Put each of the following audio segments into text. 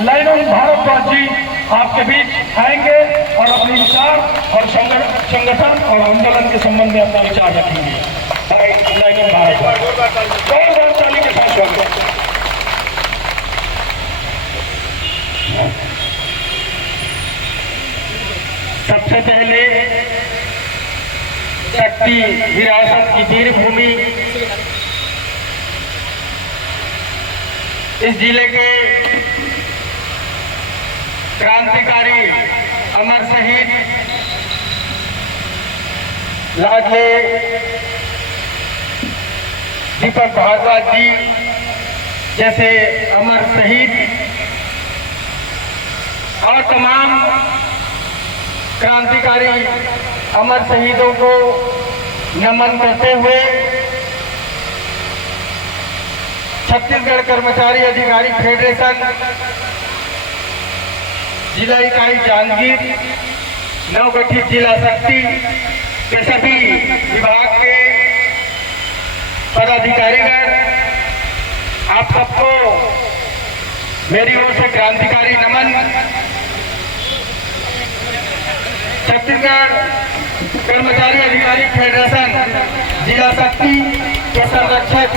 लाइनन भारद्वाज जी आपके बीच आएंगे और अपने विचार और संगठन और आंदोलन के संबंध में अपना विचार रखेंगे। लाइनन भारद्वाज और ताली के साथ स्वागत। सबसे पहले शक्ति विरासत की वीर भूमि इस जिले के क्रांतिकारी अमर शहीद लाडले दीपक भारद्वाज जी जैसे अमर शहीद और तमाम क्रांतिकारी अमर शहीदों को नमन करते हुए छत्तीसगढ़ कर्मचारी अधिकारी फेडरेशन जिला इकाई जांजगीर नवगठित जिला शक्ति के सभी विभाग के पदाधिकारीगण, आप सबको मेरी ओर से क्रांतिकारी नमन। छत्तीसगढ़ कर्मचारी अधिकारी फेडरेशन जिला शक्ति के संरक्षक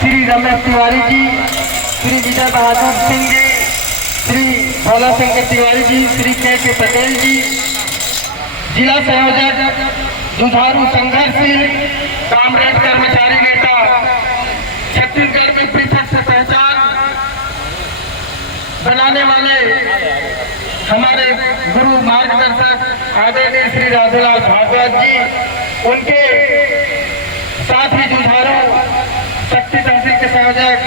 श्री रमेश तिवारी जी, श्री विजय बहादुर सिंह जी, श्री भोला शंकर तिवारी जी, श्री के पटेल जी, जिला संयोजक जुझारू संघर्षशील कामरेड कर्मचारी नेता छत्तीसगढ़ में पृथक से पहचान बनाने वाले हमारे गुरु मार्गदर्शक आदरणीय श्री राधेलाल भारद्वाज जी, उनके साथ ही जुझारू शक्ति तहसील के संयोजक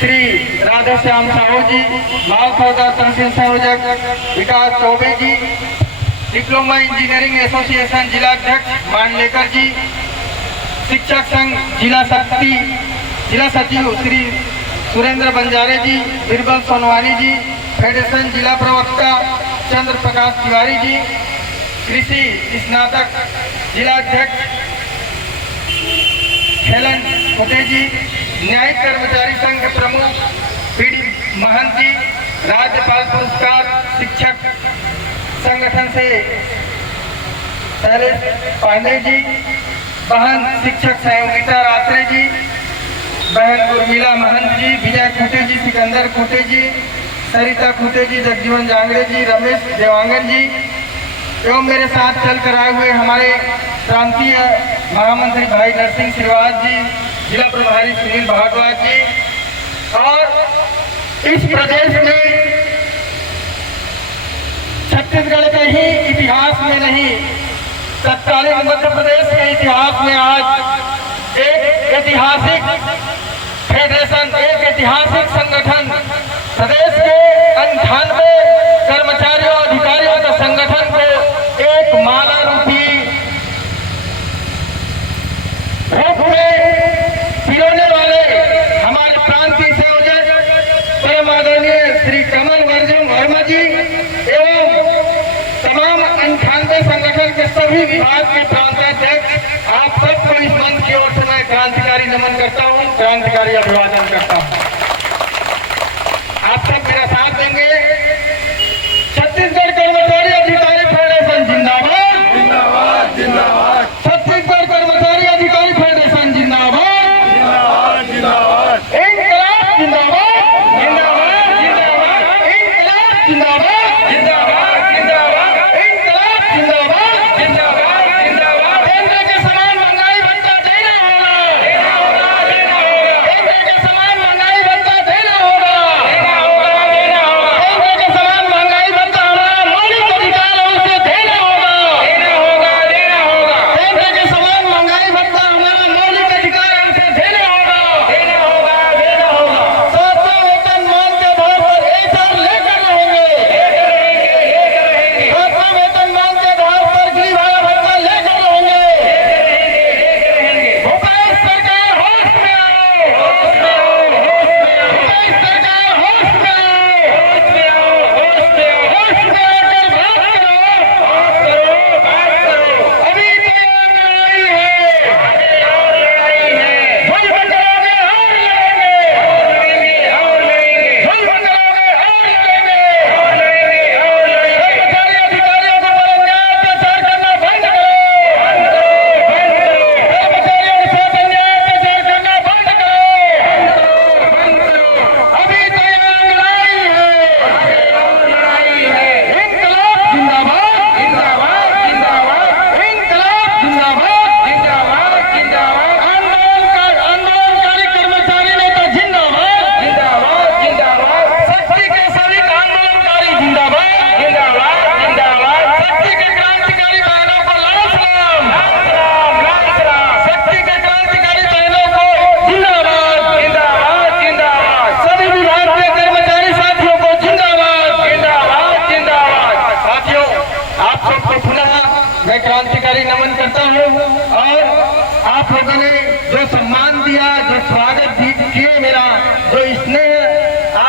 श्री राधेश्याम साहू जी, मालखौदा तहसील संयोजक विकास चौबे जी, डिप्लोमा इंजीनियरिंग एसोसिएशन जिला अध्यक्ष मांडलेकर जी, शिक्षक संघ जिला शक्ति जिला सचिव श्री सुरेंद्र बंजारे जी, बीरबल सोनवानी जी, फेडरेशन जिला प्रवक्ता चंद्र प्रकाश तिवारी जी, कृषि स्नातक जिला अध्यक्ष हेलन खोटे जी, न्यायिक कर्मचारी संघ प्रमुख पीडी महंत जी, राज्यपाल पुरस्कार शिक्षक संगठन से शैलेश पांडे जी, बहन शिक्षक सहयोगिता रात्रे जी, बहन उर्मिला महंत जी, विजय खूटे जी, सिकंदर खूटे जी, सरिता खूटे जी, जगजीवन जांगड़े जी, रमेश देवांगन जी एवं मेरे साथ चल कर आए हुए हमारे प्रांतीय महामंत्री भाई नरसिंह श्रीवास जी, जिला प्रभारी सुनील भारद्वाज जी। और इस प्रदेश में छत्तीसगढ़ के ही इतिहास में नहीं, तत्कालीन मध्य प्रदेश के इतिहास में आज एक ऐतिहासिक फेडरेशन, एक ऐतिहासिक संगठन, प्रदेश के 98 कर्मचारियों अधिकारियों के संगठन को एक माला रूपी रूप में पिरोने वाले हमारे प्रांतीय संयोजक परम आदरणीय श्री कमल वर्मा जी एवं तमाम 98 संगठन के सभी विभाग के प्रांताध्यक्ष, आप सबको इस मंच की ओर से मैं क्रांतिकारी नमन करता हूँ, क्रांतिकारी अभिवादन करता हूँ। आप सब मेरा साथ देंगे। छत्तीसगढ़ कर्मचारी अधिकारी फेडरेशन जिंदाबाद, जिंदाबाद, जिंदाबाद। छत्तीसगढ़ कर्मचारी अधिकारी फेडरेशन जिंदाबाद, जिंदाबाद, जिंदाबाद। इंकलाब जिंदाबाद, जिंदाबाद, जिंदाबाद। इंकलाब जिंदाबाद, जिंदाबाद, जिंदाबाद। इंकलाब जिंदाबाद, जिंदाबाद, जिंदाबाद। केंद्र के समान महंगाई भत्ता देना होगा, देना होगा, देना होगा। केंद्र के समान महंगाई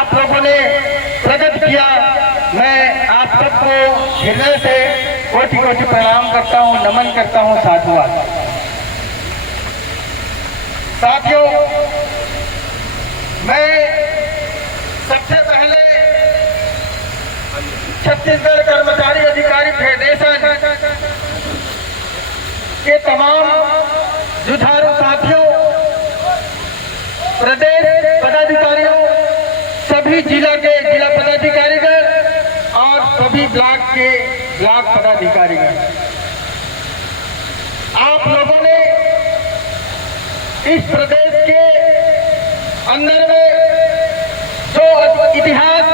आप लोगों ने प्रकट किया, मैं आप सबको हृदय से कोटि कोटि प्रणाम करता हूँ, नमन करता हूँ, साधुवाद। साथियों, मैं सबसे पहले छत्तीसगढ़ कर्मचारी अधिकारी फेडरेशन के तमाम जुझारू साथियों, प्रदेश पदाधिकारियों, सभी जिला के जिला पदाधिकारीगण और सभी ब्लॉक के ब्लॉक पदाधिकारीगण, आप लोगों ने इस प्रदेश के अंदर में जो इतिहास,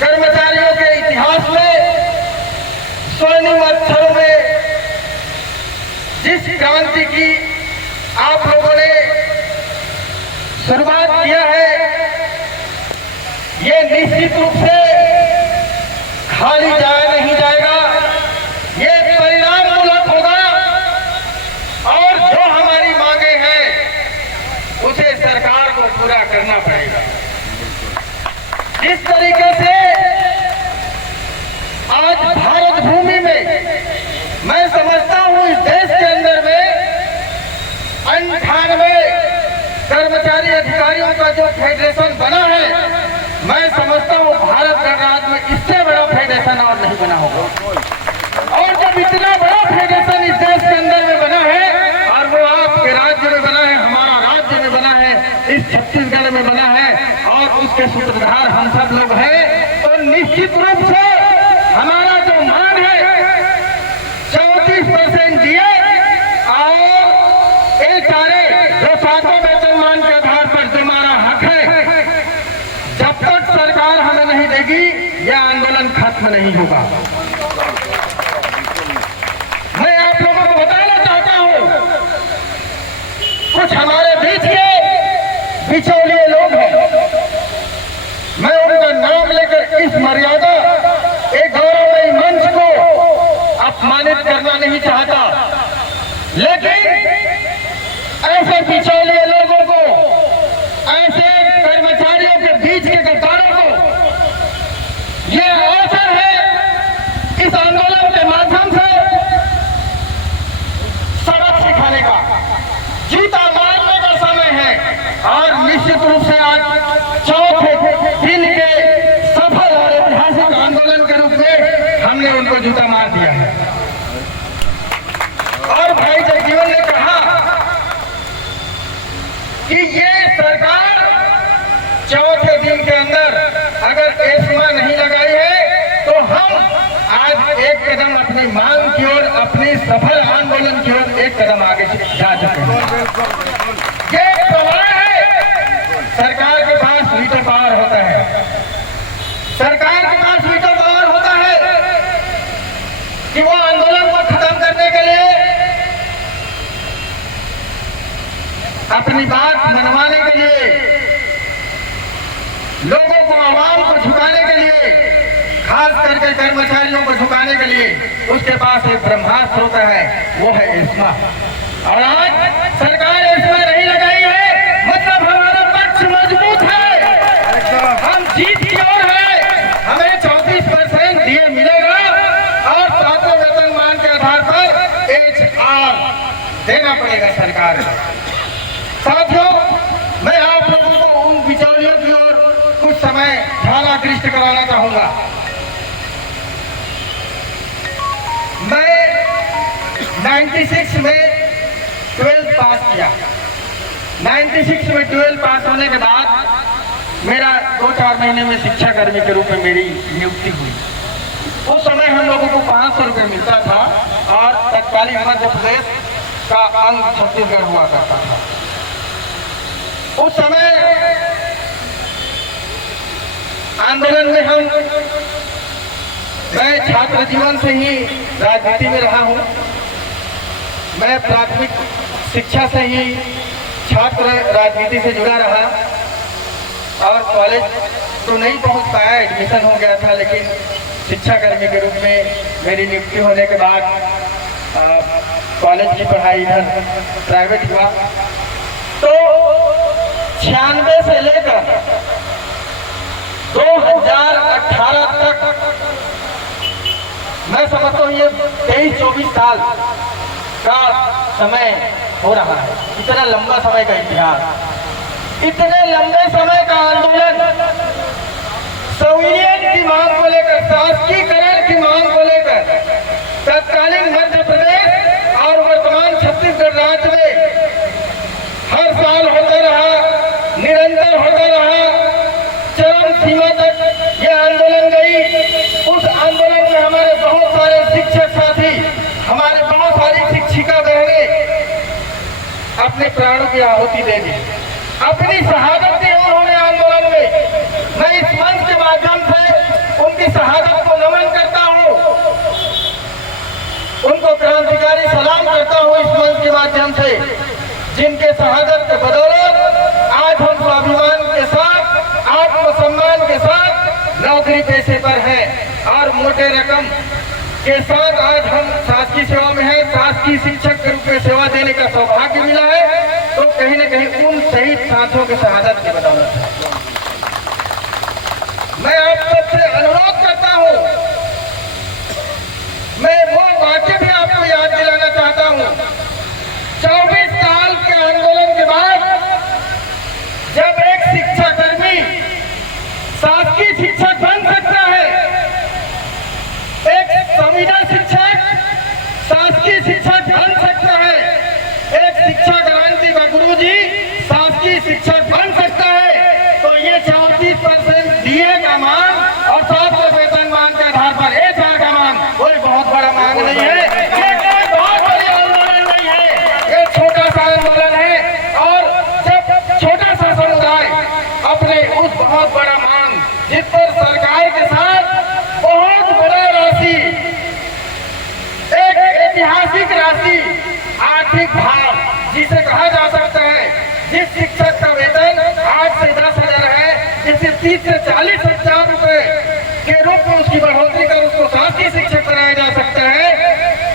कर्मचारियों के इतिहास में स्वर्णिम अक्षरों में जिस क्रांति की आप लोगों ने शुरुआत किया है, ये निश्चित रूप से खाली नहीं जाएगा। ये परिणाम मूलक होगा और जो हमारी मांगे हैं उसे सरकार को पूरा करना पड़ेगा। जिस तरीके से आज भारत भूमि में, मैं समझता हूं इस देश के अंदर में 98 कर्मचारी अधिकारियों का जो फेडरेशन बना है, मैं समझता हूं भारत गणराज्य में इससे बड़ा फेडरेशन और नहीं बना होगा। और जब इतना बड़ा फेडरेशन इस देश के अंदर में बना है और वो आपके राज्य में बना है, हमारा राज्य में बना है, इस छत्तीसगढ़ में बना है और उसके सूत्रधार हम सब लोग हैं, तो निश्चित रूप से हमारा जो मान है 34% दिए और एचआरए जो 7वें वेतनमान के आधार पर जो हमारा हक है, जब तक सरकार हमें नहीं देगी यह आंदोलन खत्म नहीं होगा। मैं आप लोगों को बताना चाहता हूं, कुछ हमारे बीच के बिचौलिए लोग हैं, मैं उनका नाम लेकर इस मर्यादा एक गौरवमयी मंच को अपमानित करना नहीं चाहता, लेकिन ऐसे बिचौलिए लोगों को, ऐसे कर्मचारियों के बीच के गद्दारों को यह अवसर है इस आंदोलन के माध्यम से सबक सिखाने का, जूता मारने का समय है। और निश्चित रूप से आज चौथे दिन के सफल और ऐतिहासिक आंदोलन के रूप में हमने उनको जूता मार दिया है। और भाई जगजीवन ने कहा कि ये सरकार चौथे दिन के अंदर अगर एस्मा नहीं लगाई है तो हम आज एक कदम अपनी मांग की ओर, अपनी सफल आंदोलन की ओर एक कदम आगे जा चुके हैं। ये प्रमाण है सरकार के पास वीटो पावर होता है, सरकार के पास वीटो पावर होता है कि वो आंदोलन को खत्म करने के लिए, अपनी बात मनवाने के लिए, लोगों को, आवाम को झुकाने के लिए, खास करके कर्मचारियों को झुकाने के लिए उसके पास एक ब्रह्मास्त्र होता है, वो है एस्मा। और आज सरकार एस्मा नहीं लगाई है, मतलब हमारा पक्ष मजबूत है, हम जीत की ओर है, हमें 34% दिए मिलेगा और 7वें वेतनमान के आधार पर एचआर देना पड़ेगा सरकार को। साथियों, मैं आप लोगों को उन बिचौलियों की ओर कुछ समय ध्यान आकृष्ट कराना चाहूंगा। मैं 96 में 12th पास किया। 96 में 12th पास होने के बाद मेरा 2-4 महीने में शिक्षा कर्मी के रूप में मेरी नियुक्ति हुई। उस समय हम लोगों को 500 रुपये मिलता था और तत्कालीन मध्य प्रदेश का अंग छत्तीसगढ़ हुआ करता था। उस समय आंदोलन में मैं छात्र जीवन से ही राजनीति में रहा हूं। मैं प्राथमिक शिक्षा से ही छात्र राजनीति से जुड़ा रहा और कॉलेज तो नहीं पहुंच पाया, एडमिशन हो गया था, लेकिन शिक्षा कर्मी के रूप में मेरी नियुक्ति होने के बाद कॉलेज की पढ़ाई इधर प्राइवेट हुआ। तो 1996 से लेकर 2018 तक मैं समझता हूँ ये 23-24 साल का समय हो रहा है। इतना लंबा समय का इतिहास, इतने लंबे समय का आंदोलन, संविलियन की मांग को लेकर, शासकीकरण की मांग को लेकर तत्कालीन मध्य प्रदेश और वर्तमान छत्तीसगढ़ राज्य में हर साल होता रहा, निरंतर होता रहा, चरम सीमा तक यह आंदोलन गई। उस आंदोलन में हमारे बहुत सारे शिक्षक साथी, हमारे बहुत सारी शिक्षिका बहनें अपने प्राणों की आहुति दे दी, अपनी शहादत दी उन्होंने आंदोलन में। मैं इस मंच के माध्यम से उनकी शहादत को नमन करता हूँ, उनको क्रांतिकारी सलाम करता हूँ इस मंच के माध्यम से, जिनके शहादत के बदौलत आज हम स्वाभिमान के साथ, आत्मसम्मान के साथ नौकरी पेशे पर हैं और मोटे रकम के साथ आज हम शासकीय सेवा में हैं। शासकीय शिक्षक के रूप में सेवा देने का सौभाग्य मिला है, तो कहीं न कहीं उन शहीद साथियों की शहादत की बदौलत है। मैं आप सबसे अनुरोध करता हूं, मैं वो वाक्य भी आपको याद दिलाना चाहता हूं। 24 साल के आंदोलन के बाद जब एक शिक्षाकर्मी शासकीय शिक्षक बन सकता है, एक संविदा शिक्षक शासकीय शिक्षक बन सकता है, एक शिक्षा क्रांति का गुरुजी शासकीय शिक्षक बन सकता है, तो ये 34% डीए का मान और 700 वेतनमान के आधार पर HR का मान कोई बहुत बड़ा मांग नहीं है, ये कोई बहुत बड़ी आंदोलन नहीं है, ये छोटा सा आंदोलन है। और जब छोटा सा समुदाय अपने उस बहुत बड़ा मांग, जिस पर सरकार के साथ बहुत बड़ा राशि, एक ऐतिहासिक राशि, आर्थिक भार जिसे कहा जा सकता है, जिस शिक्षक का वेतन 8 से 10,000 है, जिसे 30 से 40 हजार रुपए के रूप में उसकी बढ़ोतरी कर उसको शासकीय शिक्षक बनाया जा सकता है,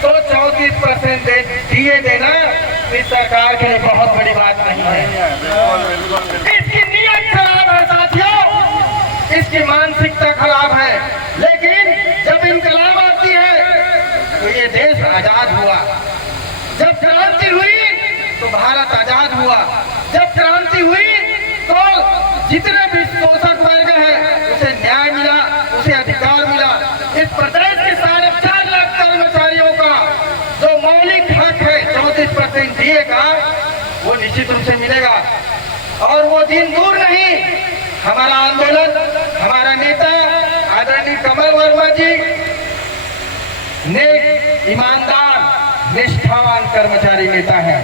तो 34% डीए देना इस सरकार के लिए बहुत बड़ी बात नहीं है। इसकी नीयत खराब है साथियों, इसकी मानसिकता खराब है। लेकिन जब इनकलाब आती है तो ये देश आजाद हुआ, जब क्रांति हुई तो भारत आजाद हुआ, जब क्रांति हुई तो जितने भी शोषक वर्ग है उसे न्याय मिला, उसे अधिकार मिला। इस प्रदेश के 4.5 लाख कर्मचारियों का जो मौलिक हक है 34% डीए का, वो निश्चित रूप से मिलेगा। और वो दिन दूर नहीं, हमारा आंदोलन, हमारा नेता आदरणीय कमल वर्मा जी नेक, ईमानदार, निष्ठावान कर्मचारी नेता हैं,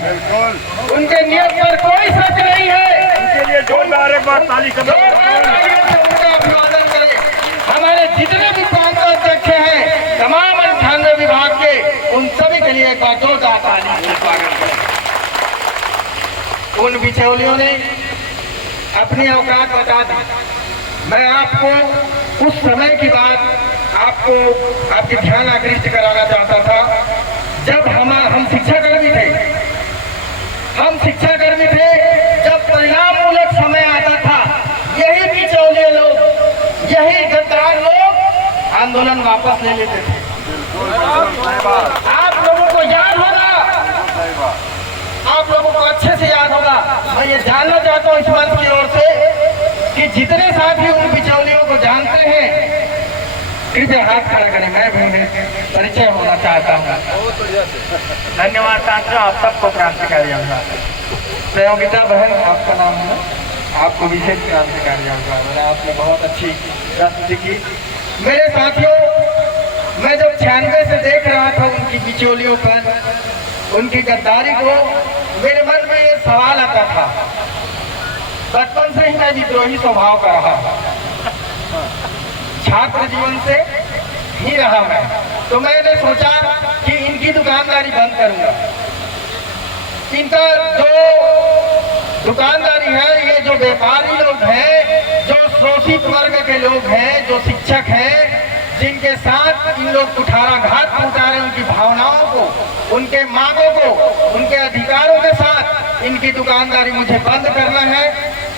उनके नियत पर कोई शक नहीं है। उनके लिए जोरदार एक बार ताली उनका अभिवादन करें। हमारे जितने भी प्रांताध्यक्ष हैं तमाम 98 विभाग के, उन सभी के लिए एक बार जोरदार ताली से स्वागत करें। उन बिचौलियों ने अपनी औकात बता दी। मैं आपको उस समय की बात आपको आपके ध्यान आकृष्ट कराना चाहता था, जब हम शिक्षाकर्मी थे, हम शिक्षाकर्मी थे, जब परिणाम मूलक समय आता था, यही बिचौलिए लोग, यही गद्दार लोग आंदोलन वापस ले लेते थे। आप लोगों को याद होगा, आप लोगों को अच्छे से याद होगा। मैं ये जानना चाहता हूँ इस मंच की ओर से कि जितने साथी उन बिचौलियों को जानते हैं, कृपया हाथ खड़ा करें, मैं भी परिचय होना चाहता हूँ। धन्यवाद साथियों, आप सबको क्रांतिकारी अभिवादन। सहयोगिता बहन आपका नाम है, आपको विशेष क्रांतिकारी अभिवादन। आपने बहुत अच्छी प्रस्तुति की। मेरे साथियों, मैं जब 96 से देख रहा था उनकी बिचौलियों पर, उनकी गद्दारी को, मेरे मन में ये सवाल आता था। बचपन से ही मैं विद्रोही स्वभाव का रहा, छात्र जीवन से ही रहा मैं, तो मैंने सोचा कि इनकी दुकानदारी बंद करूंगा। इनका जो दुकानदारी है, ये जो व्यापारी लोग हैं, जो शोषित वर्ग के लोग हैं, जो शिक्षक हैं, जिनके साथ इन लोग कुठाराघात पहुंचा रहे हैं, उनकी भावनाओं को, उनके मांगों को, उनके अधिकारों के साथ इनकी दुकानदारी मुझे बंद करना है।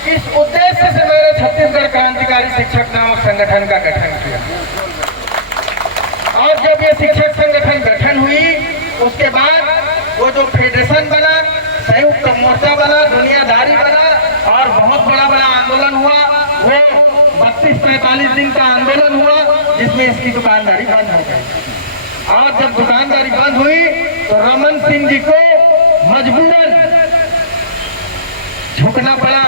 इस उद्देश्य से मैंने छत्तीसगढ़ क्रांतिकारी शिक्षक नामक संगठन का गठन किया। और जब ये शिक्षक संगठन गठन हुई, उसके बाद वो जो फेडरेशन बना, संयुक्त मोर्चा बना, दुनियादारी बना और बहुत बड़ा आंदोलन हुआ। वो 32-45 दिन का आंदोलन हुआ, जिसमें इसकी दुकानदारी बंद हो गई। और जब दुकानदारी बंद हुई तो रमन सिंह जी को मजबूरन झुकना पड़ा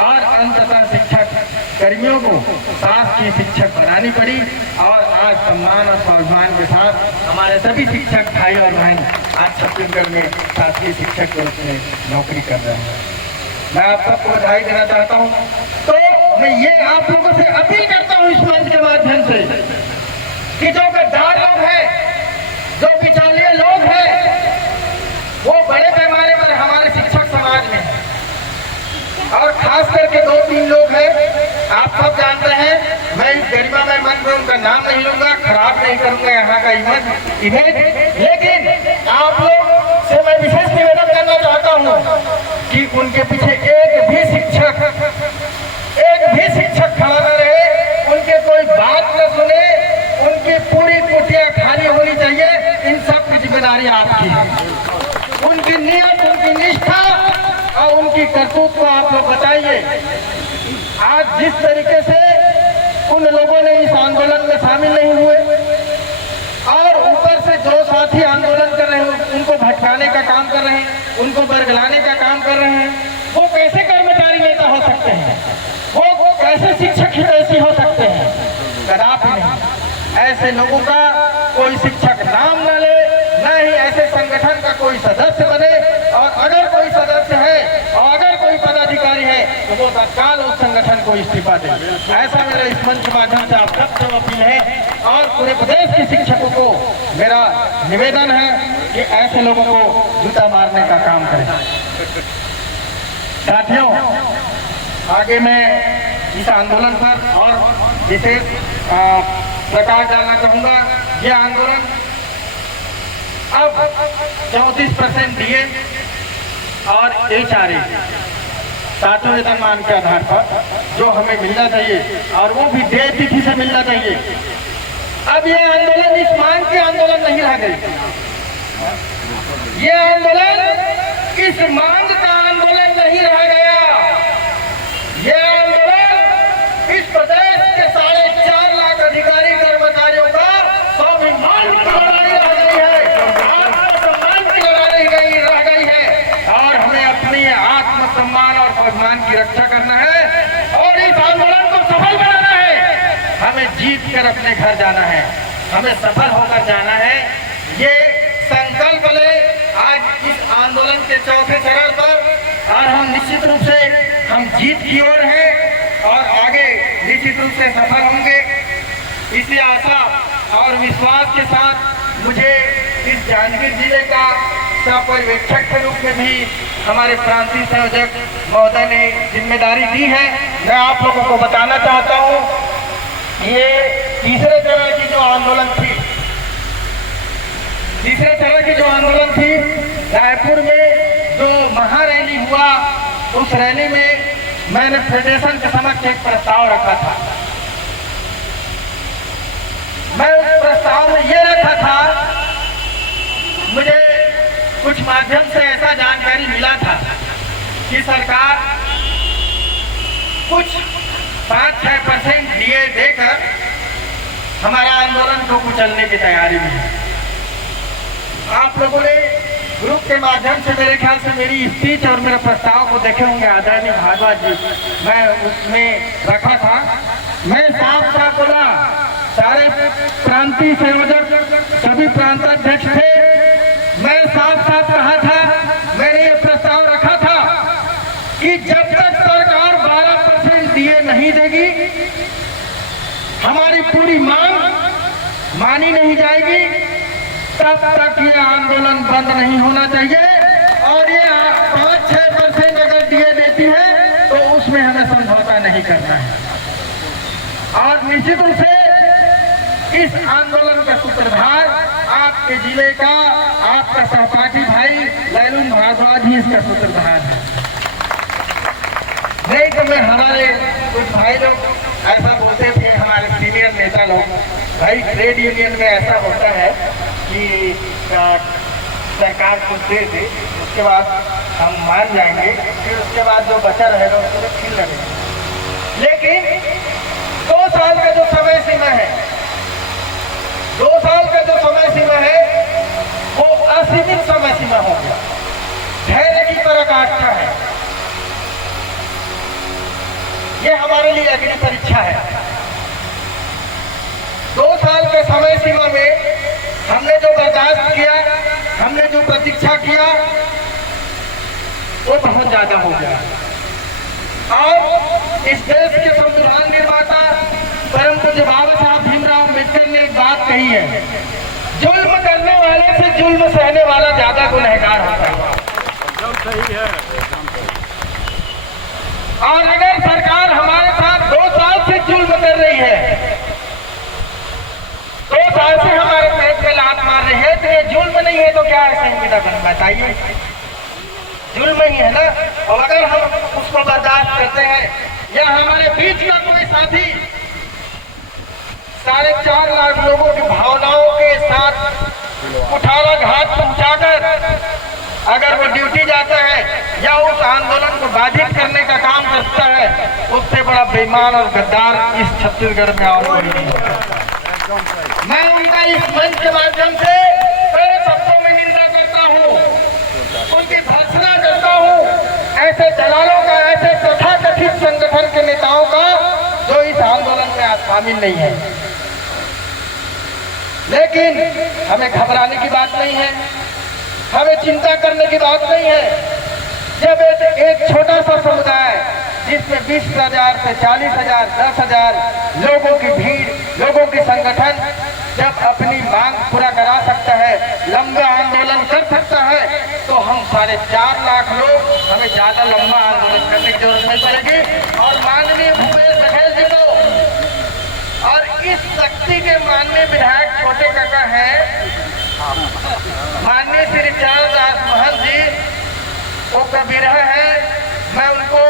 और अंततः शिक्षक कर्मियों को शासकीय शिक्षक बनानी पड़ी। और आज सम्मान और स्वाभिमान के साथ हमारे सभी शिक्षक भाई और बहन आज छत्तीसगढ़ में शासकीय शिक्षक के रूप में नौकरी कर रहे हैं। मैं आप सबको बधाई देना चाहता हूं। तो मैं ये आप लोगों से अपील करता हूं इस मंच के माध्यम से कि जो गद्दार लोग हैं, जो बिचौलिए लोग हैं, वो बड़े पैमाने पर हमारे शिक्षक समाज में हैं। और खास करके 2-3 लोग हैं, आप सब जानते हैं। मैं इस गरिमामय मंच में उनका नाम नहीं लूंगा, खराब नहीं करूंगा यहाँ का इमेज, लेकिन आप लोग से मैं विशेष निवेदन करना चाहता हूँ कि उनके पीछे एक भी शिक्षक खड़ा न रहे, उनके कोई बात न सुने, उनकी पूरी कुटिया खाली होनी चाहिए। इन सब की जिम्मेदारी आपकी है। उनकी नियत, उनकी निष्ठा और उनकी करतूत को आप लोग बताइए। आज जिस तरीके से उन लोगों ने इस आंदोलन में शामिल नहीं हुए और ऊपर से जो साथी आंदोलन कर रहे हैं उनको भटकाने का काम कर रहे हैं, उनको बरगलाने का काम कर रहे हैं, वो कैसे कर्मचारी नेता हो सकते हैं? वो कैसे शिक्षक हितैषी हो सकते हैं? कदापि नहीं। ऐसे लोगों का कोई शिक्षक नाम न ले, न ही ऐसे संगठन का कोई सदस्य बने। और अगर कोई सदस्य है और अगर कोई पदाधिकारी है तो वो तत्काल उस संगठन को इस्तीफा दे। ऐसा मेरा इस मंच के माध्यम से आप सबसे अपील है। और पूरे प्रदेश के शिक्षकों को मेरा निवेदन है कि ऐसे लोगों को जूता मारने का काम करें। साथियों, आगे मैं इस आंदोलन पर और विशेष प्रकाश डालना चाहूंगा। यह आंदोलन अब 34% डीए और HRA सातवें वेतनमान के आधार पर जो हमें मिलना चाहिए, और वो भी देय तिथि से मिलना चाहिए। अब ये आंदोलन इस मांग के आंदोलन नहीं रह गई। ये आंदोलन इस मांग का आंदोलन नहीं रह गया। ये आंदोलन इस प्रदेश के 4.5 लाख अधिकारी कर्मचारियों का स्वाभिमान की लड़ाई रह गई है, आत्मसम्मान की लड़ाई रह गई है। और हमें अपनी आत्मसम्मान और स्वाभिमान की रक्षा करना है और इस आंदोलन को सफल बनाना है। हमें जीत कर अपने घर जाना है, हमें सफल होकर जाना है। ये संकल्प ले आज इस आंदोलन के चौथे चरण पर, और हम निश्चित रूप से हम जीत की ओर हैं और आगे निश्चित रूप से सफल होंगे। इसी आशा और विश्वास के साथ मुझे इस जांजगीर जिले का पर्यवेक्षक के रूप में भी हमारे प्रांतीय संयोजक महोदय ने जिम्मेदारी दी है। मैं आप लोगों को बताना चाहता हूँ, ये तीसरे चरण की जो आंदोलन थी, रायपुर में जो महारैली हुआ, उस रैली में मैंने फेडरेशन के समक्ष एक प्रस्ताव रखा था। मैं उस प्रस्ताव में ये रखा था, मुझे कुछ माध्यम से ऐसा जानकारी मिला था कि सरकार कुछ 5-6% डीए देकर हमारा आंदोलन को कुचलने की तैयारी में है। आप लोगों ने ग्रुप के माध्यम से मेरे ख्याल से मेरी स्पीच और मेरा प्रस्ताव को देखे होंगे, आदरणीय भारद्वाज जी, मैं उसमें रखा था। मैं साफ साफ बोला, सारे प्रांतीय संयोजक सभी प्रांताध्यक्ष थे, मैं साफ साफ कहा था, मैंने ये प्रस्ताव रखा था कि जब तक सरकार 12% डीए नहीं देगी, हमारी पूरी मांग मानी नहीं जाएगी, तब तक ये आंदोलन बंद नहीं होना चाहिए। और ये 5-6% अगर डीए देती है तो उसमें हमें समझौता नहीं करना है। और निश्चित रूप से इस आंदोलन का सूत्रधार आपके जिले का आपका सहपाठी भाई लैलून भारद्वाज ही इसका सूत्रधार है। नहीं तो मैं हमारे कुछ भाई लोग ऐसा बोलते थे, हमारे सीनियर नेता लोग, भाई ट्रेड यूनियन में ऐसा होता है कि सरकार कुछ दे दे, उसके बाद हम मान जाएंगे, फिर उसके बाद जो बचा रहेगा उसको छीन लगेगा। लेकिन 2 साल का जो समय सीमा है, 2 साल का जो समय सीमा है वो असीमित समय सीमा हो गया, धैर्य की पराकाष्ठा है। ये हमारे लिए अगली परीक्षा है। 2 साल के समय सीमा में हमने जो बर्दाश्त किया, हमने जो प्रतीक्षा किया, वो बहुत ज्यादा हो गया। और इस देश के संविधान निर्माता परम पूज्य बाबा साहब भीमराव अम्बेडकर ने एक बात कही है, जुल्म करने वाले से जुल्म सहने वाला ज्यादा गुनहगार होता है। सही है। और अगर सरकार हमारे साथ 2 साल से जुल्म कर रही है, 2 साल से हमारे पेट पे लात मार रही है, तो ये जुल्म नहीं है तो क्या है? संविदा बताइए, जुल्म ही है ना। और अगर हम उसको बर्दाश्त करते हैं, या हमारे बीच का कोई साथी 4.5 लाख लोगों की भावनाओं के साथ कुठारा घाट पहुंचाकर अगर वो ड्यूटी जाता है या उस आंदोलन को बाधित करने का काम करता है, उससे बड़ा बेईमान और गद्दार इस छत्तीसगढ़ में और कोई नहीं होता। मैं उनका इस मंच के माध्यम से बड़े शब्दों में निंदा करता हूँ, उनकी भर्त्सना करता हूँ ऐसे दलालों का, ऐसे तथाकथित संगठन के नेताओं का जो इस आंदोलन में शामिल नहीं है। लेकिन हमें घबराने की बात नहीं है, हमें चिंता करने की बात नहीं है। जब एक छोटा सा समुदाय जिसमें 20,000 से 40,000, 10,000 लोगों की भीड़, लोगों की संगठन जब अपनी मांग पूरा करा सकता है, लंबा आंदोलन कर सकता है, तो हम 4.5 लाख लोग, हमें ज्यादा लंबा आंदोलन करने की जरूरत नहीं पड़ेगी। और माननीय भूपेश बघेल जी को और इस शक्ति के माननीय विधायक छोटे काका है माननीय श्री चरणदास महंत जी, वो कबीर है। मैं उनको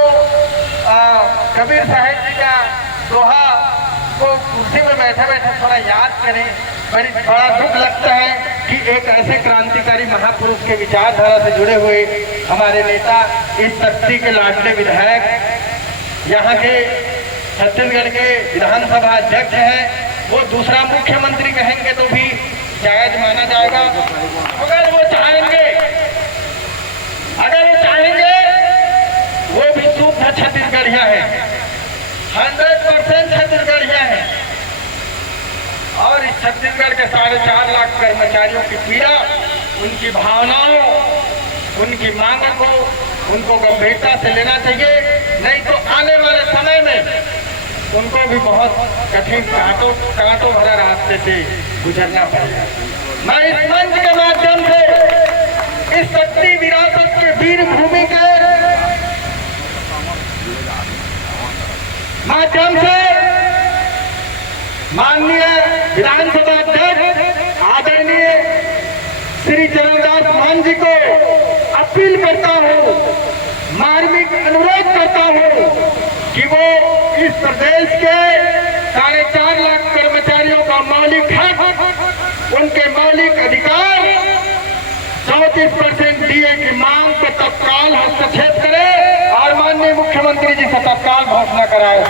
कबीर साहब जी का दोहा को कुर्सी में बैठे बैठे थोड़ा याद करें। बड़ा दुख लगता है कि एक ऐसे क्रांतिकारी महापुरुष के विचारधारा से जुड़े हुए हमारे नेता, इस शक्ति के लाडले विधायक, यहाँ के छत्तीसगढ़ के विधानसभा अध्यक्ष हैं, वो दूसरा मुख्यमंत्री कहेंगे तो भी जायज माना जाएगा। अगर वो चाहेंगे, वो भी शुद्ध छत्तीसगढ़िया है, 100% छत्तीसगढ़िया है। और इस छत्तीसगढ़ के 4.5 लाख कर्मचारियों की पीड़ा, उनकी भावनाओं, उनकी मांग को उनको गंभीरता से लेना चाहिए, नहीं तो आने वाले समय में उनको भी बहुत कठिन कांटों भरा रास्ते से गुजरना पड़ेगा। मैं इस मंच के माध्यम से इस शक्ति विरासत के वीर भूमि के माध्यम से माननीय विधानसभा अध्यक्ष आदरणीय श्री चरणदास महंत जी को अपील करता हूँ, मार्मिक अनुरोध करता हूँ कि वो इस प्रदेश के 4.5 लाख कर्मचारियों का मौलिक हक, उनके मौलिक अधिकार 34% डीए की मांग को तत्काल हस्तक्षेप करे और माननीय मुख्यमंत्री जी से तत्काल घोषणा कराए।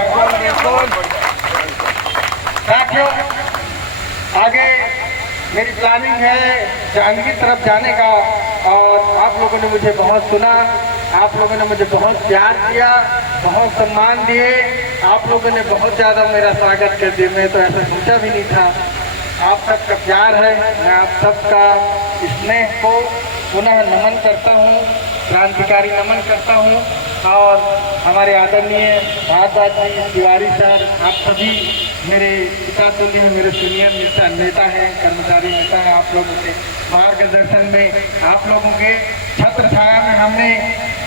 साथियों, आगे मेरी प्लानिंग है जांजगीर तरफ जाने का, और आप लोगों ने मुझे बहुत सुना, आप लोगों ने मुझे बहुत प्यार दिया, बहुत सम्मान दिए, आप लोगों ने बहुत ज़्यादा मेरा स्वागत कर दिया। मैं तो ऐसा सोचा भी नहीं था। आप सबका प्यार है, मैं आप सबका स्नेह को पुनः नमन करता हूँ, क्रांतिकारी नमन करता हूँ। और हमारे आदरणीय भारद्वाज जी, तिवारी सर, आप सभी मेरे पिता तुल्य हैं, मेरे सीनियर नेता हैं, कर्मचारी नेता हैं। आप लोगों के मार्गदर्शन में, आप लोगों के छत्र छाया में हमने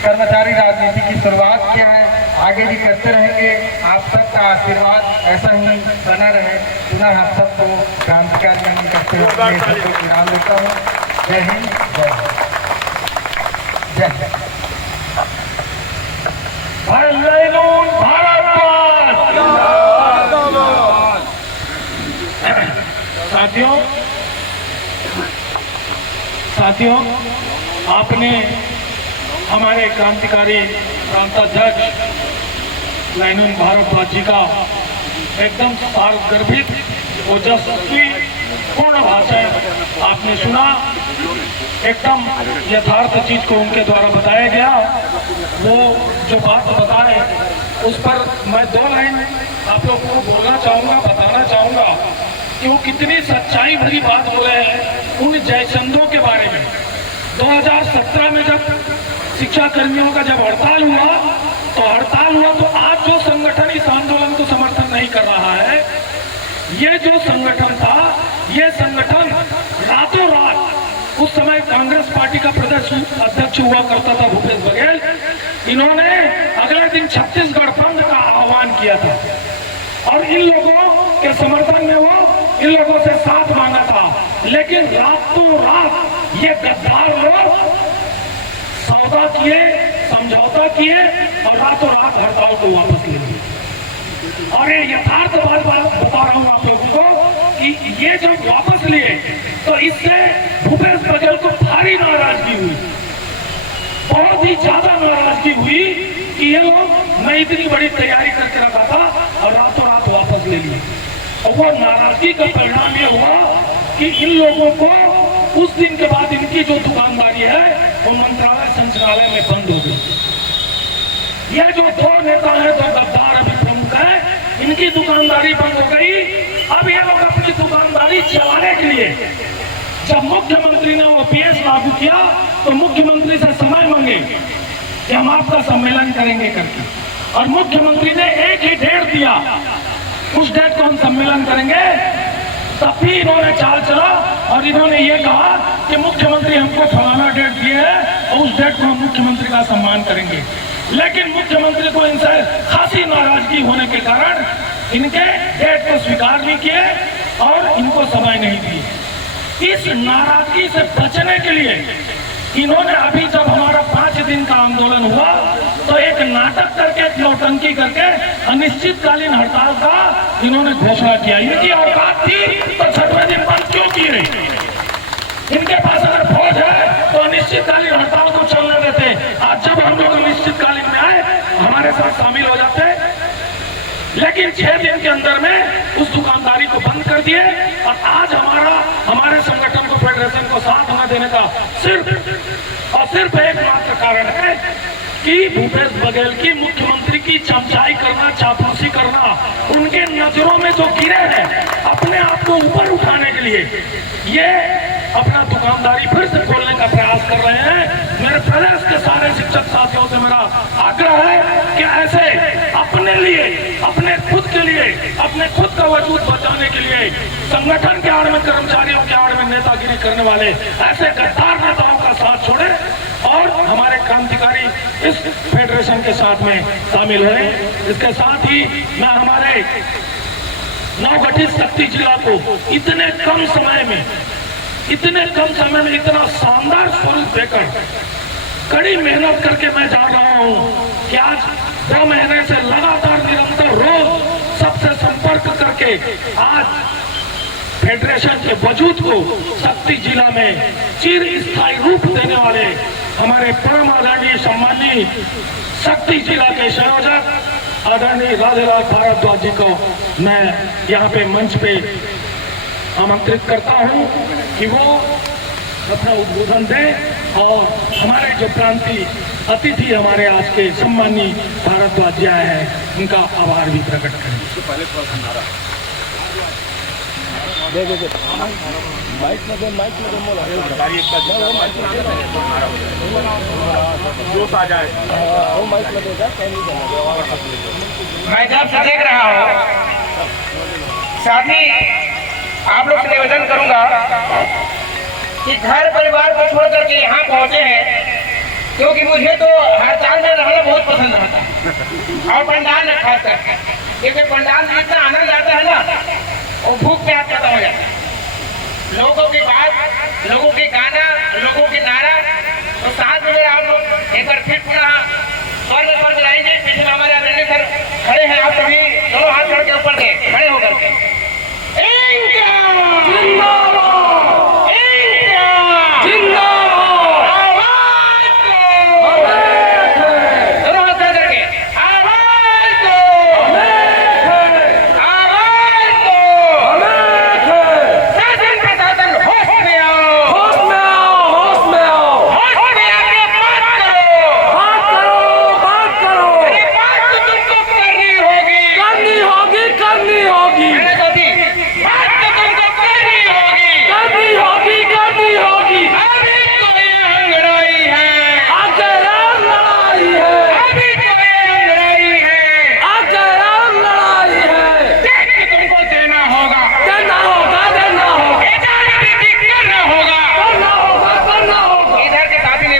कर्मचारी राजनीति की शुरुआत किया है, आगे भी करते रहेंगे। आप सबका आशीर्वाद ऐसा ही बना रहे। पुनः आप सबको क्रांतिकारी नमन करते हुए विराम देता हूँ। जय हिंद, जय हिंद, जय हिंद। लैनून भारद्वाज। साथियों, आपने हमारे क्रांतिकारी प्रांताध्यक्ष लैनून भारद्वाज जी का एकदम सार्वगर्भित ओजस्वी पूर्ण भाषण आपने सुना। एकदम यथार्थ चीज को उनके द्वारा बताया गया। वो जो बात बताए उस पर मैं 2 लाइन आप लोगों को बोलना चाहूंगा, बताना चाहूंगा कि वो कितनी सच्चाई भरी बात बोले हैं उन जयचंदों के बारे में। 2017 में जब शिक्षा कर्मियों का जब हड़ताल हुआ तो आज जो संगठन इस आंदोलन को समर्थन नहीं कर रहा है, ये जो संगठन था, ये संगठन रातों रात, उस समय कांग्रेस पार्टी का प्रदेश अध्यक्ष हुआ करता था भूपेश बघेल, इन्होंने अगले दिन छत्तीसगढ़ बंद का आह्वान किया था और इन लोगों के समर्थन में वो इन लोगों से साथ मांगा था। लेकिन रातों रात ये गद्दार लोग सौदा किए, समझौता किए और रातों रात हड़ताल को वापस ले लिए। और ये यथार्थ बात बता रहा हूं आप लोगों को कि ये जब वापस लिए तो इससे भूपेश बघेल को भारी नाराजगी हुई, बहुत ही ज्यादा नाराजगी हुई कि ये लोग, मैं इतनी बड़ी तैयारी करके रखा था और रातों रात वापस ले लिए। और वो नाराजगी का परिणाम ये हुआ कि इन लोगों को उस दिन के बाद इनकी जो दुकानदारी है वो मंत्रालय संचालय में बंद हो गई। ये जो 2 नेता हैं, 2 गद्दार अभी प्रमुख है, इनकी दुकानदारी बंद हो गई। अब ये लोग अपनी दुकानदारी चलाने के लिए जब मुख्यमंत्री ने ओपीएस लागू किया तो मुख्यमंत्री से समय मांगे कि हम आपका सम्मेलन करेंगे करके, और मुख्यमंत्री ने एक ही डेट दिया, उस डेट को हम सम्मेलन करेंगे। तब भी इन्होंने चाल चला और इन्होंने ये कहा कि मुख्यमंत्री हमको फलाना डेट दिए है और उस डेट को हम मुख्यमंत्री का सम्मान करेंगे। लेकिन मुख्यमंत्री को इनसे खासी नाराजगी होने के कारण इनके डेट को स्वीकार नहीं किए और इनको समय नहीं दिए। इस नाराजगी से बचने के लिए इन्होंने अभी जब हमारा 5 दिन का आंदोलन हुआ तो एक नाटक करके, एक नौटंकी करके अनिश्चितकालीन हड़ताल का इन्होंने घोषणा किया। इनकी औकात थी तो 6वें दिन बंद क्यों की रही? इनके पास अगर फौज है तो अनिश्चितकालीन हड़ताल को चलने देते। आज जब हम लोग अनिश्चितकालीन में आए हमारे साथ शामिल हो जाते, लेकिन 6 दिन के अंदर में उस दुकानदारी को बंद कर दिए। और आज हमारे संगठन को, फेडरेशन को साथ न देने का सिर्फ एकमात्र कारण है कि भूपेश बघेल की मुख्यमंत्री की चमचाई करना, चापलूसी करना, उनके नजरों में जो गिरे हैं अपने आप को ऊपर उठाने के लिए ये अपना दुकानदारी फिर से खोलने का प्रयास कर रहे हैं। मेरे प्रदेश के सारे शिक्षक साथियों से मेरा आग्रह है कि ऐसे अपने लिए, अपने खुद के लिए, अपने खुद का वजूद बचाने के लिए संगठन के आड़ में, कर्मचारियों के आड़ में नेतागिरी करने वाले ऐसे गद्दार नेताओं का साथ छोड़े और हमारे क्रांतिकारी इस फेडरेशन के साथ में शामिल हुए। इसके साथ ही मैं हमारे नवगठित शक्ति जिला को इतने कम समय में इतना शानदार स्वरूप देकर, कड़ी मेहनत करके मैं जा रहा हूं कि आज 2 महीने से लगातार निरंतर रोज सबसे संपर्क करके आज फेडरेशन के वजूद को शक्ति जिला में चिर स्थायी रूप देने वाले हमारे परम आदरणीय सम्माननीय शक्ति जिला के संयोजक आदरणीय राधेलाल भारद्वाज जी को मैं यहाँ पे मंच पे आमंत्रित करता हूँ कि वो अपना उद्बोधन दें और हमारे जो क्रांति अतिथि हमारे आज के सम्माननीय भारद्वाज जी आए हैं उनका आभार भी प्रकट करें। पहले माइक में जोश आ जाए, मैं जब से देख रहा हूँ, साथ ही आप लोग से निवेदन करूंगा कि घर परिवार को छोड़ करके यहाँ पहुंचे हैं, क्योंकि मुझे तो हड़ताल में रहना बहुत पसंद आता है और पंडाल में खास करके, क्योंकि पंडाल में इतना आनंद आता है ना, वो भूख प्यास खत्म हो जाता है। लोगों की बात, लोगों की गाना, लोगों की नारा, तो साथ में आप लोग एक बार फिर पुनः स्वर्ग स्वर्ग लाएंगे। पीछे में हमारे आदरणीय सर खड़े हैं, आप सभी दोनों हाथ जोड़ के ऊपर से खड़े होकर के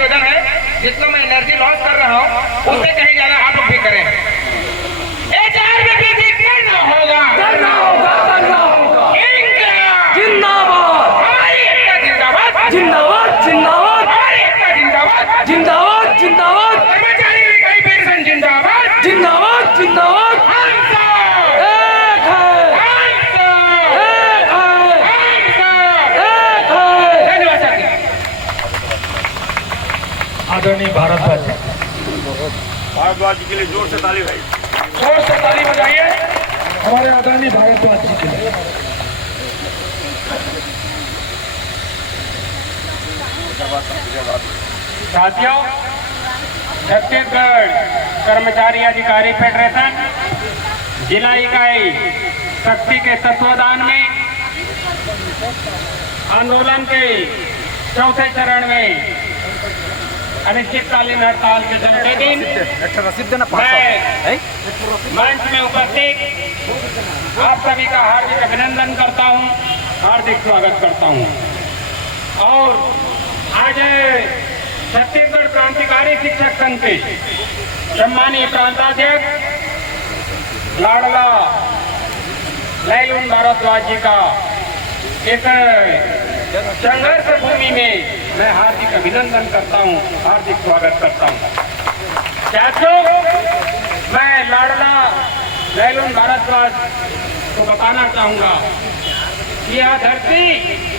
जिंदाबाद जितना मैं एनर्जी लॉस कर रहा हूँ उससे कहीं ज्यादा आप लोग भी करें। करना होगा जिंदाबाद जिंदाबाद जिंदाबाद जिंदाबाद जिंदाबाद कर्मचारी इकाई पेंशन जिंदाबाद जिंदाबाद जिंदाबाद आदरणीय भारद्वाज जी के लिए जोर से ताली भाई, जोर से ताली बजाइए हमारे आदरणीय भारद्वाज जी के लिए। साथियों, छत्तीसगढ़ कर्मचारी अधिकारी फेडरेशन जिला इकाई शक्ति के तत्वाधान में आंदोलन के चौथे चरण में अनिश्चितकालीन हड़ताल के चलते दिन मंच में उपस्थित आप सभी का हार्दिक अभिनंदन करता हूं, हार्दिक स्वागत करता हूं। और आज छत्तीसगढ़ क्रांतिकारी शिक्षक संघ के सम्मानीय प्रांताध्यक्ष लाडला लैलून भारद्वाज जी का इस संघर्ष भूमि में मैं हार्दिक अभिनंदन करता हूं, हार्दिक स्वागत करता हूं। साथियों, मैं लाडला लैलून भारद्वाज को बताना चाहूंगा कि यह धरती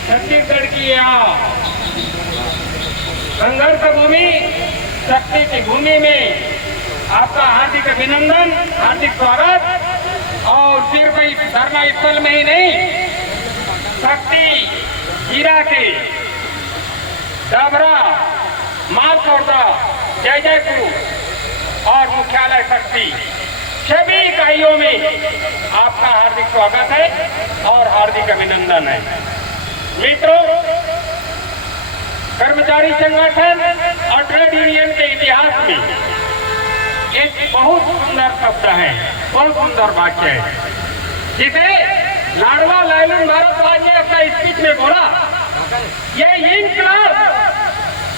छत्तीसगढ़ की यह संघर्ष भूमि शक्ति की भूमि में आपका हार्दिक अभिनंदन, हार्दिक स्वागत। और सिर्फ धरना स्थल में ही नहीं, शक्ति हीरा के डाबरा, मालखोर्दा, जयजयपुर और मुख्यालय शक्ति सभी इकाइयों में आपका हार्दिक स्वागत है और हार्दिक अभिनंदन है। मित्रों, कर्मचारी संगठन और ट्रेड यूनियन के इतिहास में एक बहुत सुंदर शब्द है, बहुत सुंदर वाक्य है, जिसे लाडला लैलून भारद्वाज ने अपना स्पीच में बोला। ये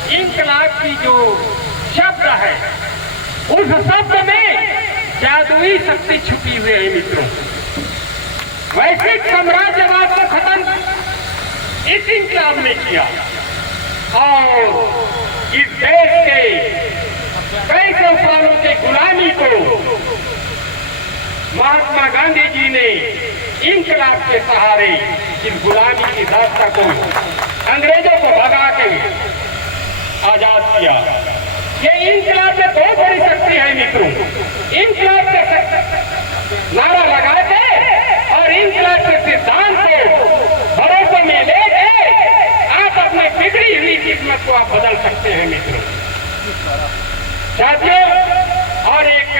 इनकलाब की जो शब्द है, उस शब्द में जादुई शक्ति छुपी हुई है। मित्रों, वैश्विक साम्राज्यवाद को खत्म इस इनकलाब ने किया और इस देश के कई सौ सालों के गुलामी को महात्मा गांधी जी ने इनकलाब के सहारे इस गुलामी की दास्ता को अंग्रेजों को भगा के आजाद किया। ये इनकलाब में बहुत बड़ी शक्ति है। मित्रों, इनकलाब के नारा लगा के और इनकलाब के सिद्धांत को भरोसे में लेके आप अपने बिगड़ी हुई किस्मत को आप बदल सकते हैं। मित्रों, साथियों, और एक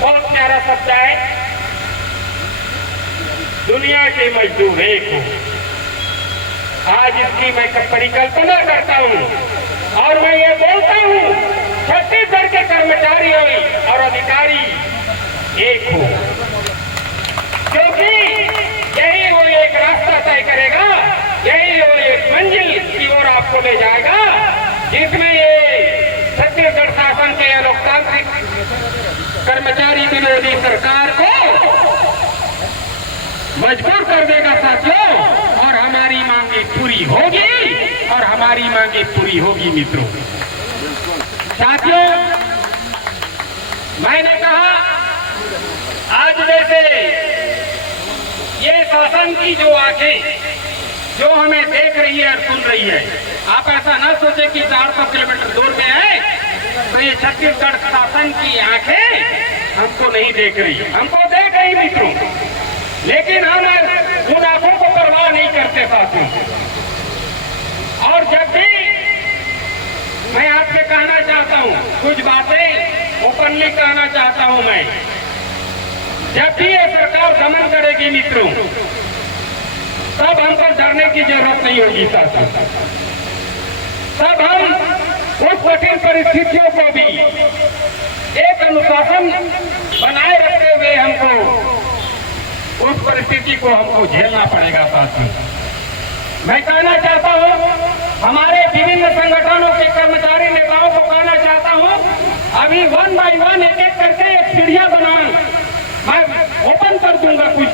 बहुत प्यारा शब्द है, दुनिया के मजदूर एक हो। आज इसकी मैं परिकल्पना करता हूँ और मैं ये बोलता हूँ, छत्तीसगढ़ के कर्मचारी और अधिकारी एक हो, क्योंकि यही वो एक रास्ता तय करेगा, यही वो एक मंजिल की ओर आपको ले जाएगा, जिसमें ये छत्तीसगढ़ शासन के लोकतांत्रिक कर्मचारी विरोधी सरकार को मजबूर कर देगा साथियों, और हमारी मांगे पूरी होगी और हमारी मांगे पूरी होगी। मित्रों, साथियों, मैंने कहा आज जैसे ये शासन की जो आंखें जो हमें देख रही है और सुन रही है, आप ऐसा ना सोचे कि 400 किलोमीटर दूर में है तो ये छत्तीसगढ़ शासन की आंखें हमको नहीं देख रही, हमको देख रही मित्रों, लेकिन हम उन आंखों को परवाह नहीं करते साथियों। और जब भी मैं आपसे कहना चाहता हूँ कुछ बातें ओपनली कहना चाहता हूँ मैं, जब भी ये सरकार दमन करेगी मित्रों तब हमको डरने की जरूरत नहीं होगी साथियों। तब हम उस कठिन परिस्थितियों को भी एक अनुशासन बनाए रखते हुए हमको उस परिस्थिति को हमको झेलना पड़ेगा साथियों। मैं कहना चाहता हूँ हमारे विभिन्न संगठनों के कर्मचारी नेताओं को कहना चाहता हूँ अभी 1 बाय 1 एक एक करके एक सीढ़ियां बनाएं। मैं ओपन कर दूंगा, कुछ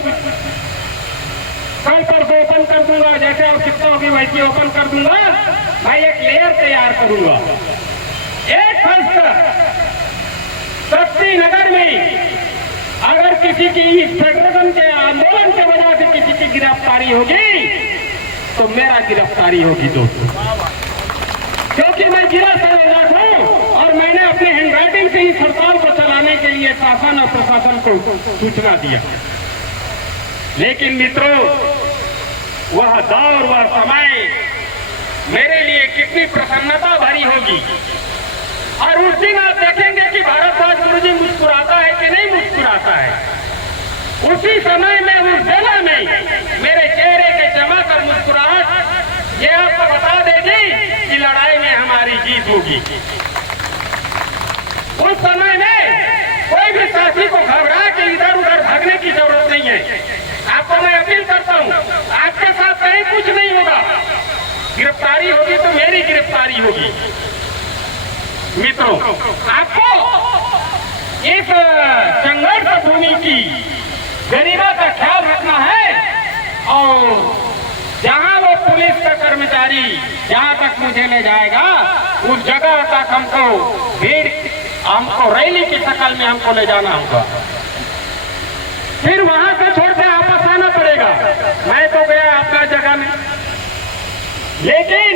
कल पर ओपन कर दूंगा, जैसे आवश्यकता होगी वैसे ओपन कर दूंगा। मैं एक लेयर तैयार करूंगा। एक खासकर शक्ति नगर में अगर किसी की इस फेडरेशन के आंदोलन के वजह से किसी की गिरफ्तारी होगी तो मेरा गिरफ्तारी होगी दोस्तों, क्योंकि मैं जिला संयोजक हूं और मैंने अपने हैंडराइटिंग से इस हड़ताल को चलाने के लिए शासन और प्रशासन को सूचना दिया। लेकिन मित्रों वह दौर वह समय मेरे लिए कितनी प्रसन्नता भरी होगी, और उस दिन आप देखेंगे कि भारद्वाज गुरुजी मुस्कुराता है कि नहीं मुस्कुराता है। उसी समय में उस जगह में मेरे चेहरे के चमक और मुस्कुराहट ये आपको बता देगी कि लड़ाई में हमारी जीत होगी। उस समय में कोई भी साथी को घबरा के इधर उधर भागने की जरूरत नहीं है। आपको मैं अपील करता हूँ आपके साथ कहीं कुछ नहीं होगा, गिरफ्तारी होगी तो मेरी गिरफ्तारी होगी। मित्रों आपको इस संघर्ष भूमि की गरिमा का ख्याल रखना है, और जहां वो पुलिस का कर्मचारी जहां तक मुझे ले जाएगा उस जगह तक हमको रैली की शक्ल में हमको ले जाना होगा, फिर वहां से छोड़ के वापस आना पड़ेगा। मैं तो गया अपना जगह में, लेकिन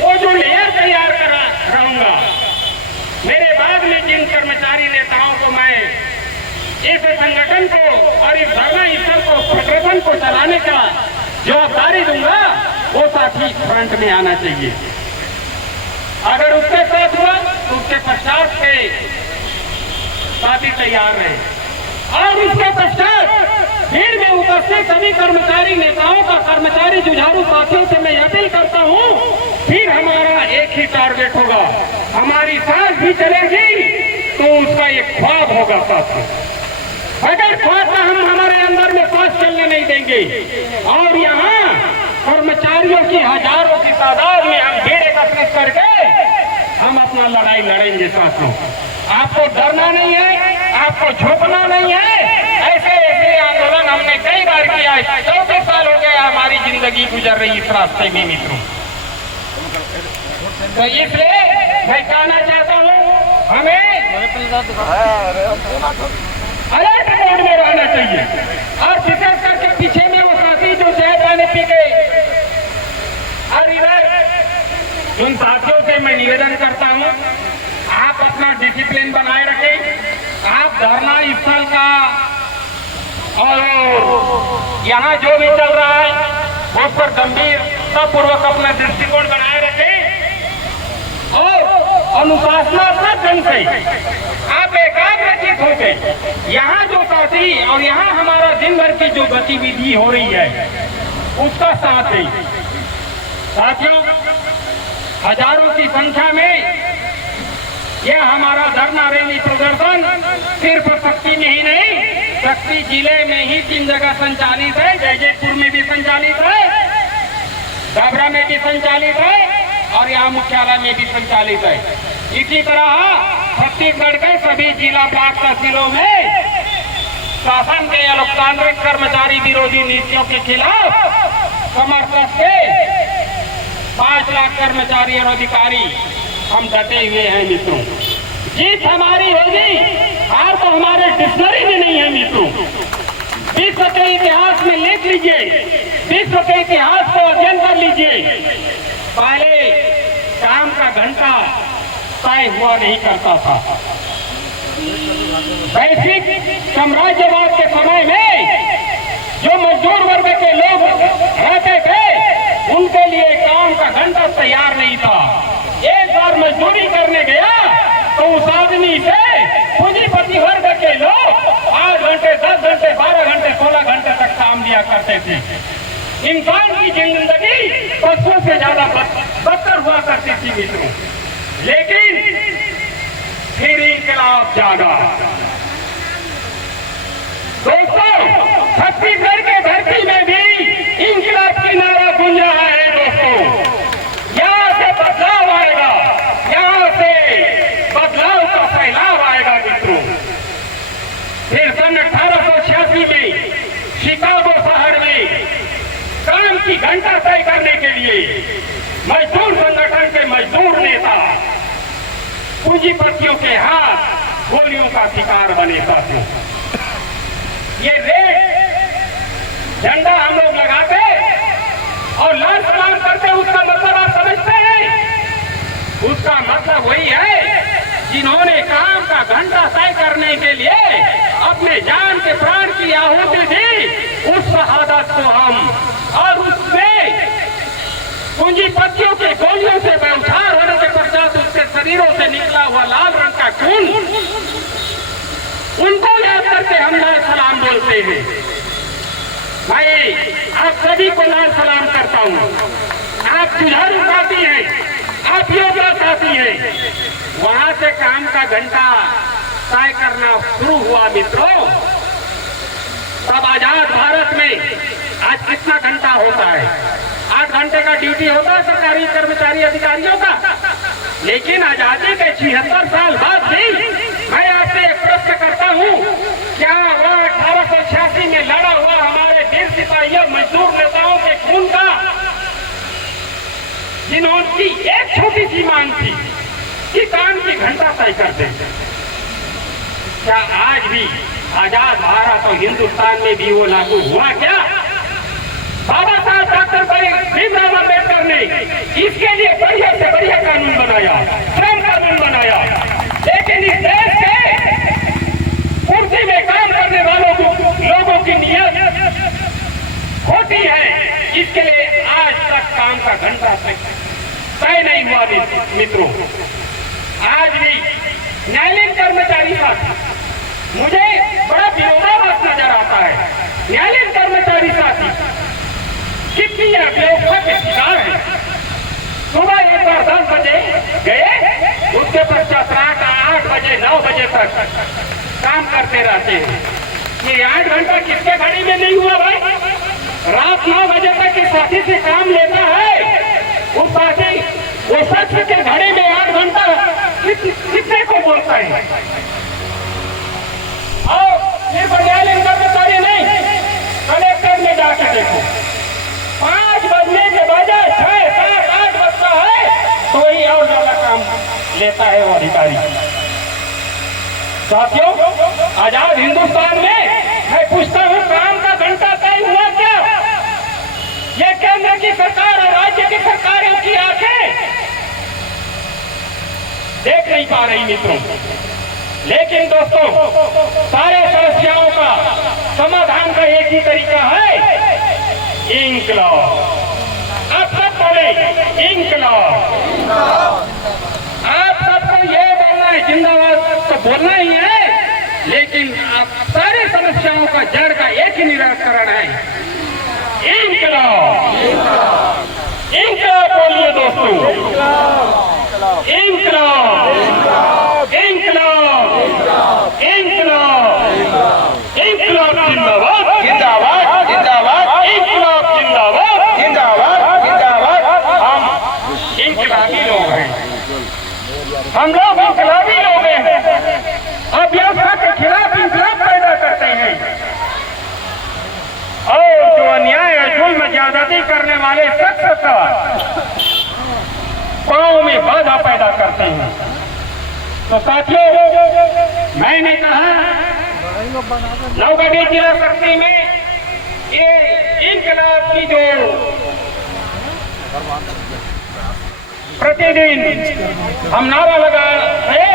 वो जो लेयर तैयार कर रहूंगा मेरे बाद में जिन कर्मचारी नेताओं को मैं इस संगठन को और इस धरना स्थल को फेडरेशन को चलाने का जवाबदारी दूंगा वो साथी फ्रंट में आना चाहिए। अगर उसके साथ हुआ तो उसके पश्चात से साथी तैयार रहे, और उसके पश्चात भीड़ में उपस्थित सभी कर्मचारी नेताओं का कर्मचारी जुझारू साथियों से मैं अपील करता हूं, फिर हमारा एक ही टारगेट होगा, हमारी सांस भी चलेगी तो उसका एक ख्वाब होगा साथियों। अगर ख्वाब का हम हमारे अंदर में सांस चलने नहीं देंगे, और यहाँ कर्मचारियों की हजारों की तादाद में हम भीड़ एकत्रित करके हम अपना लड़ाई लड़ेंगे साथियों। आपको डरना नहीं है, आपको झुकना नहीं है। ऐसे ऐसे आंदोलन हमने कई बार किया है, 34 साल हो गए हमारी जिंदगी गुजर रही इस रास्ते में मित्रों। तो इसलिए मैं कहना चाहता हूँ हमें अलर्ट मोड में रहना चाहिए, और विशेष करके पीछे में वो साथी जो चाय पानी पी गए, और इधर उन साथियों से मैं निवेदन करता हूँ आप अपना डिसिप्लिन बनाए रखें। आप धरना स्थल का और यहाँ जो भी चल रहा है उस पर गंभीरता पूर्वक अपना दृष्टिकोण बनाए रखें, और अनुशासनात्मक ढंग से आप एकाग्रचित हो गए। यहाँ जो साथी और यहाँ हमारा दिन भर की जो गतिविधि हो रही है उसका साथ ही साथियों हजारों की संख्या में यह हमारा धरना रैली प्रदर्शन सिर्फ शक्ति में ही नहीं, शक्ति जिले में ही 3 जगह संचालित है। जयपुर में भी संचालित है, डबरा में भी संचालित है, और यहाँ मुख्यालय में भी संचालित है। इसी तरह छत्तीसगढ़ के सभी जिला ब्लॉक तहसीलों में शासन के लोकतांत्रिक कर्मचारी विरोधी नीतियों के खिलाफ कमर कस के 5 लाख कर्मचारी और अधिकारी हम डटे हुए हैं मित्रों। जीत हमारी होगी, हार तो हमारे डिक्शनरी में नहीं है मित्रों। विश्व के इतिहास में लिख लीजिए, विश्व के इतिहास को अध्ययन कर लीजिए। पहले काम का घंटा तय हुआ नहीं करता था। वैश्विक साम्राज्यवाद के समय में जो मजदूर वर्ग के लोग रहते थे उनके लिए काम का घंटा तैयार नहीं था। एक बार मजदूरी करने गया तो उस आदमी से पूंजीपति वर्ग के लोग 8 घंटे, 10 घंटे, 12 घंटे, 16 घंटे तक काम लिया करते थे। इंसान की जिंदगी पशुओं से ज्यादा बदतर हुआ करती थी मित्रों। लेकिन फिर इंकलाब जागा। दोस्तों, छत्तीसगढ़ के धरती में भी इंकलाब की नारा गूंज रहा है। दोस्तों, यहाँ से बदलाव आएगा, यहाँ से बदलाव का फैलाव आएगा मित्रों। फिर सन 1886 में शिकागो शहर में काम की घंटा तय करने के लिए मजदूर संगठन के मजदूर नेता पूंजीपतियों के हाथ गोलियों का शिकार बने थे। ये रेड झंडा हम लोग लगाते और लाल सलाम करते, उसका मतलब आप समझते हैं? उसका मतलब वही है जिन्होंने काम का घंटा तय करने के लिए अपने जान के प्राण की आहुति दी, उस शहादत को हम और उसमें पूंजीपतियों के गोलियों से बेउछार होने के पश्चात उसके शरीरों से निकला हुआ लाल रंग का खून, उनको याद करके हम लाल सलाम बोलते हैं। भाई, आप सभी को लाल सलाम करता हूँ। आप जुझारू साथी हैं, आप योद्धा साथी हैं। वहां से काम का घंटा तय करना शुरू हुआ मित्रों। तब आजाद भारत में आज कितना घंटा होता है? 8 घंटे का ड्यूटी होता है सरकारी कर्मचारी अधिकारियों का। लेकिन आजादी के 76 साल बाद भी मैं आपसे एक प्रश्न करता हूँ, क्या वह 1886 में लड़ा हुआ हमारे वीर सिपाहियों मजदूर नेताओं के खून का, जिन्होंने एक छोटी सी मांग थी कि काम की घंटा तय कर दें, क्या आज भी आजाद भारत और हिंदुस्तान में भी वो लागू हुआ? क्या बाबा साहब डॉक्टर भीमराव अम्बेडकर ने इसके लिए बढ़िया से बढ़िया कानून बनाया, श्रम कानून बनाया, लेकिन इस देश के कुर्सी में काम करने वालों को लोगों की नियत होती है, इसके लिए आज तक काम का घंटा तय नहीं हुआ मित्रों। आज भी न्यायालयीन कर्मचारी साथी, मुझे बड़ा विरोधाभास नजर आता है। न्यायालयीन कर्मचारी साथी कितनी बेवकूफी के शिकार है। सुबह एक बार 10 बजे गए, उसके पश्चात रात 8 बजे 9 बजे तक काम करते रहते हैं। ये 8 घंटा किसके घड़ी में नहीं हुआ भाई? रात 9 बजे तक इस साथी से काम लेता है, उस साथी वो सच के घड़ी में 8 घंटा कितने को बोलता है? और ये न्यायालयीन कर्मचारी नहीं, कलेक्टर में जाकर देखो, 5 बजने के बजाय 6, 7, 8 बजता है तो वही और ज्यादा काम लेता है वो अधिकारी। साथियों, आजाद हिंदुस्तान में मैं पूछता हूँ, काम का घंटा तय हुआ क्या? ये केंद्र की सरकार और राज्य की सरकारों की आंखें देख नहीं पा रही मित्रों। लेकिन दोस्तों, सारे समस्याओं का समाधान का एक ही तरीका है, इंकलाब। आप सब बोले इंकलाब। आप सबको ये बोलना है, जिंदाबाद तो बोलना ही है, लेकिन आप सारी समस्याओं का जड़ का एक ही निराकरण है, इंकलाब। इंकलाब बोलिए दोस्तों, इंकलाब, इंकलाब, इंकलाब, इंकलाब जिंदाबाद, जिंदाबाद, जिंदाबाद, इंकलाब जिंदाबाद, जिंदाबाद, जिंदाबाद। हम इंकलाबी लोग हैं, हम लोग इंकलाबी लोग हैं, अव्यवस्था के खिलाफ इंकलाब पैदा करते हैं और जो अन्याय और जुल्म ज्यादती करने वाले शख्स का पांव में बाधा पैदा करते हैं। तो साथियों, मैंने कहा नवगढ़ जिला शक्ति में ये इंकलाब की जो प्रतिदिन हम नारा लगा है,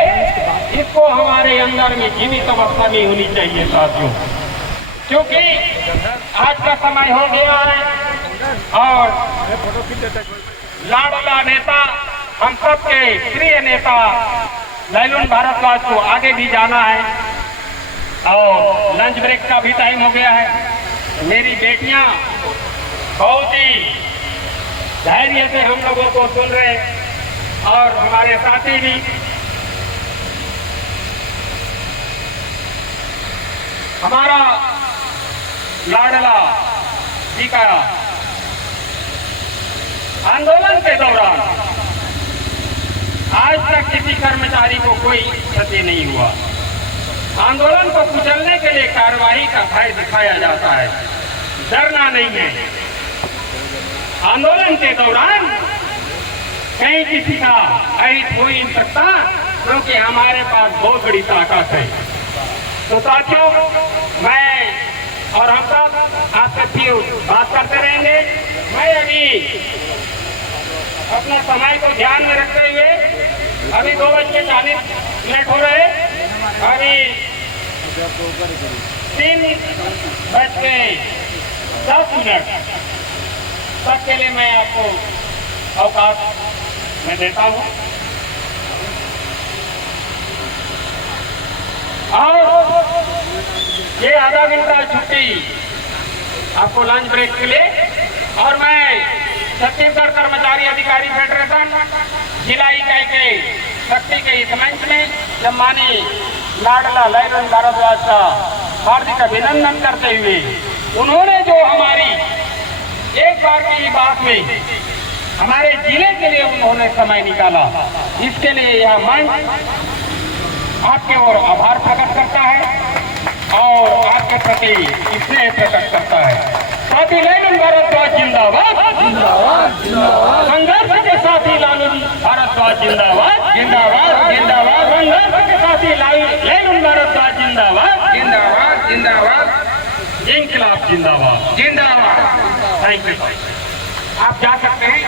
इसको हमारे अंदर में जीवित अवस्था में होनी चाहिए साथियों, क्योंकि आज का समय हो गया है और लाडला नेता, हम सबके प्रिय नेता लैलून भारद्वाज को आगे भी जाना है और लंच ब्रेक का भी टाइम हो गया है। मेरी बेटियां बहुत ही धैर्य से हम लोगों को सुन रहे हैं और हमारे साथी भी। हमारा लाडला जी का आंदोलन के दौरान आज तक किसी कर्मचारी को कोई क्षति नहीं हुआ। आंदोलन को कुचलने के लिए कार्रवाई का भय दिखाया जाता है, डरना नहीं है। आंदोलन के दौरान कहीं किसी का अहित हो ही नहीं सकता, क्योंकि हमारे पास बहुत बड़ी ताकत है। तो साथियों, मैं और हम सब आपसे फिर बात करते रहेंगे। मैं अभी अपना समय को ध्यान में रखते हुए, अभी 2:40 हो रहे, अभी 3:10 तक के लिए मैं आपको अवकाश मैं देता हूँ। और ये आधा घंटा छुट्टी आपको लंच ब्रेक के लिए। और मैं छत्तीसगढ़ कर्मचारी अधिकारी फेडरेशन जिला इकाई के शक्ति के इस मंच में जब मानी लाडला लैलून भारद्वाज का हार्दिक अभिनंदन करते हुए, उन्होंने जो हमारी एक बार की बात में हमारे जिले के लिए उन्होंने समय निकाला, इसके लिए यह मंच आपके ओर आभार प्रकट करता है और आपके प्रति स्नेह प्रकट करता है। साथी लैलून भारद्वाज जिंदाबाद, संघर्ष के साथी लैलून भारद्वाज जिंदाबाद, जिंदाबाद, जिंदाबाद। संघर्ष के साथी लैलून भारद्वाज जिंदाबाद, जिंदाबाद, जिंदाबाद। इंकलाब जिंदाबाद, जिंदाबाद। Thank you. आप जा सकते हैं।